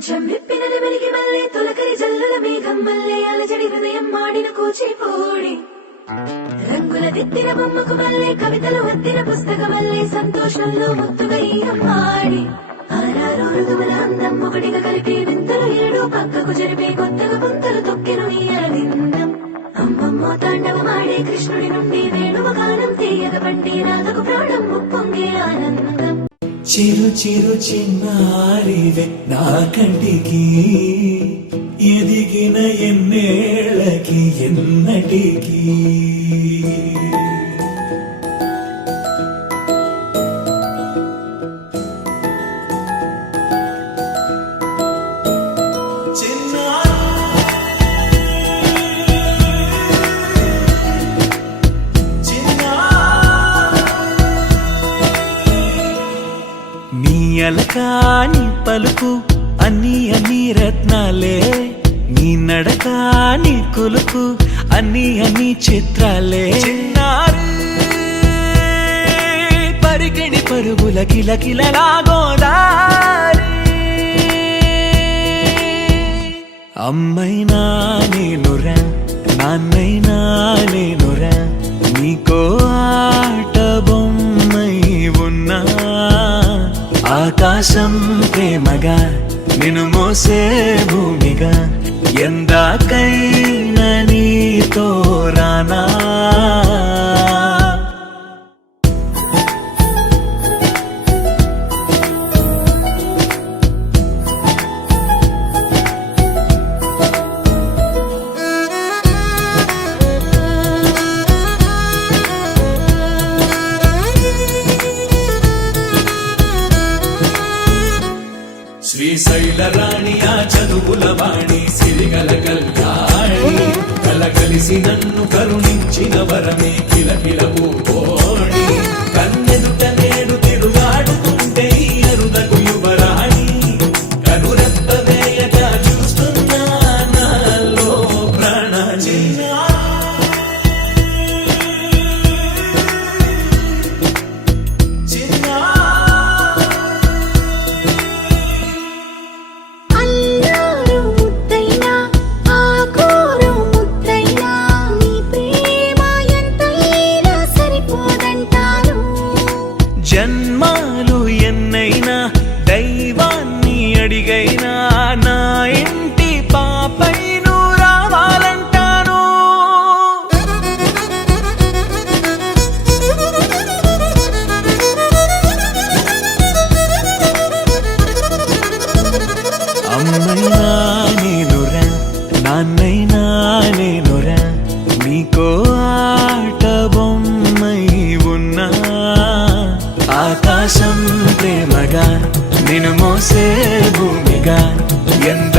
కొంచెం విప్పినది వెలిగి మల్లే తొలకరి జల్లుల మేఘం మల్లే అలజడి హృదయం మాడిన కూచిపూడి రంగుల దిద్దిన బొమ్మకు మల్లే కవితలు వద్దిన పుస్తకం మల్లే సంతోషంలో ముత్తుగా మాడి ఆరారు ఋతువుల అందం ఒకటిగా కలిపి వింతలు ఏడు పక్కకు జరిపే కొత్తగా పుంతలు తొక్కెను నీ అరవిందం అమ్మమ్మో తాండవమాడే కృష్ణుడి నుండి వేణువ గానం తీయగ పండి రాధకు ప్రాణం ఉప్పొంగే ఆనందం చిరు చిరు చిన్నారివే నా కంటికి ఎదిగిన ఎన్నేళ్ళకి ఎన్నటికి అలకాని పలుకు అన్ని అన్ని రత్నాలే నీ నడకాని కొలుకు అన్ని అన్ని చిత్రాలే చిన్నారి పరికిణి పరుగుల కిలకిలలాగోదారి అమ్మైనా నేనురా నాన్నైనా నేనురా నీకో ఆట బొమ్మై ఉన్నా ఆకాశం ప్రేమగా నిన్ను మోసే భూమిగా ఎందాకైనా నీతో రానా శ్రీశైల రాణి ఆ చదువుల వాణి సిరిగల కళ్యాణి కలగలిసి నన్ను కరుణించిన వరమే కిలకిల పూకోణి కన్నెదుట నేడు తిరుగాడుతుంటే అరుదకు యువరాణి కనురెప్ప వేయగా చూస్తున్నా నాలో ప్రాణ జన్మాలు ఎన్నైనా దైవాన్ని అడిగైనా నా ఇంటి పాపై నువ్వు రావాలంటాను అమ్మైనా నేనురా నాన్నైనా నేనురా నీకో ఆట బొమ్మై ఉన్నా ఆకాశం ప్రేమగా నిన్ను మోసే భూమిగా ఎంత